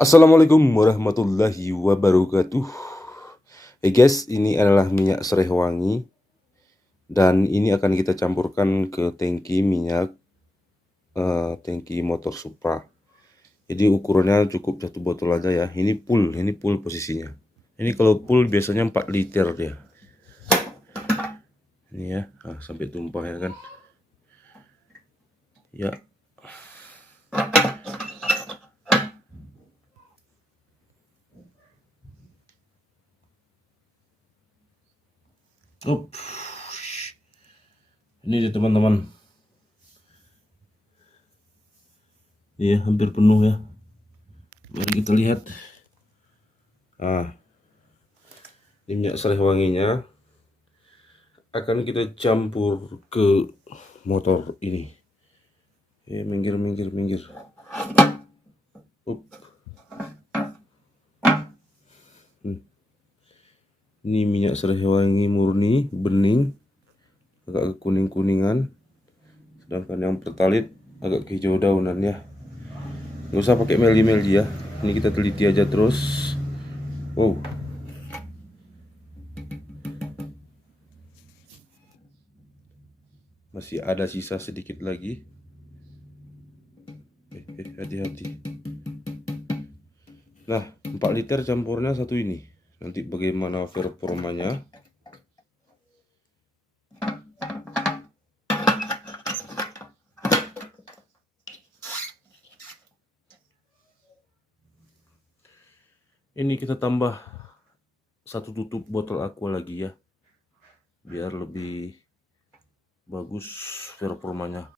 Assalamualaikum warahmatullahi wabarakatuh. Hey guys, ini adalah minyak serai wangi dan ini akan kita campurkan ke tangki minyak tangki motor Supra. Jadi ukurannya cukup satu botol aja ya. Ini full posisinya. Ini kalau full biasanya 4 liter dia. Ini ya, sampai tumpah ya kan. Ya. Up. Ini dia teman-teman. Iya, hampir penuh ya. Mari kita lihat. Ini minyak serai wanginya akan kita campur ke motor ini. Minggir. Up. Ini minyak serai wangi murni, bening, agak kuning-kuningan. Sedangkan yang pertalit agak hijau daunan ya. Nggak usah pakai meli-meli ya. Ini kita teliti aja terus. Wow. Masih ada sisa sedikit lagi. Hati-hati. Nah, 4 liter campurnya satu ini. Nanti bagaimana performanya. Ini kita tambah satu tutup botol aqua lagi ya, biar lebih bagus performanya.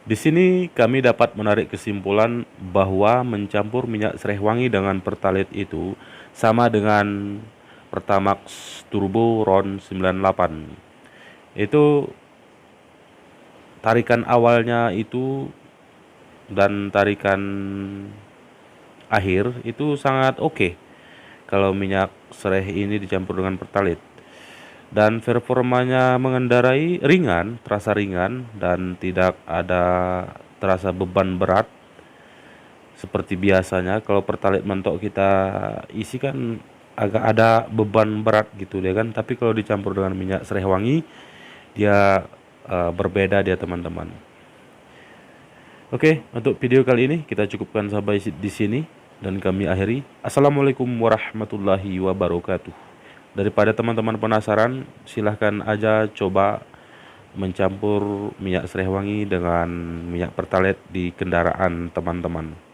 Di sini kami dapat menarik kesimpulan bahwa mencampur minyak serai wangi dengan Pertalite itu sama dengan Pertamax Turbo RON 98. Itu tarikan awalnya itu dan tarikan akhir itu sangat oke kalau minyak serai ini dicampur dengan Pertalite. Dan performanya mengendarai ringan, terasa ringan dan tidak ada terasa beban berat seperti biasanya. Kalau Pertalite mentok kita isi kan agak ada beban berat gitu dia kan, tapi kalau dicampur dengan minyak serai wangi dia berbeda dia teman-teman. Oke, untuk video kali ini kita cukupkan sampai di sini dan kami akhiri. Assalamualaikum warahmatullahi wabarakatuh. Daripada teman-teman penasaran, silahkan aja coba mencampur minyak serai wangi dengan minyak Pertalite di kendaraan teman-teman.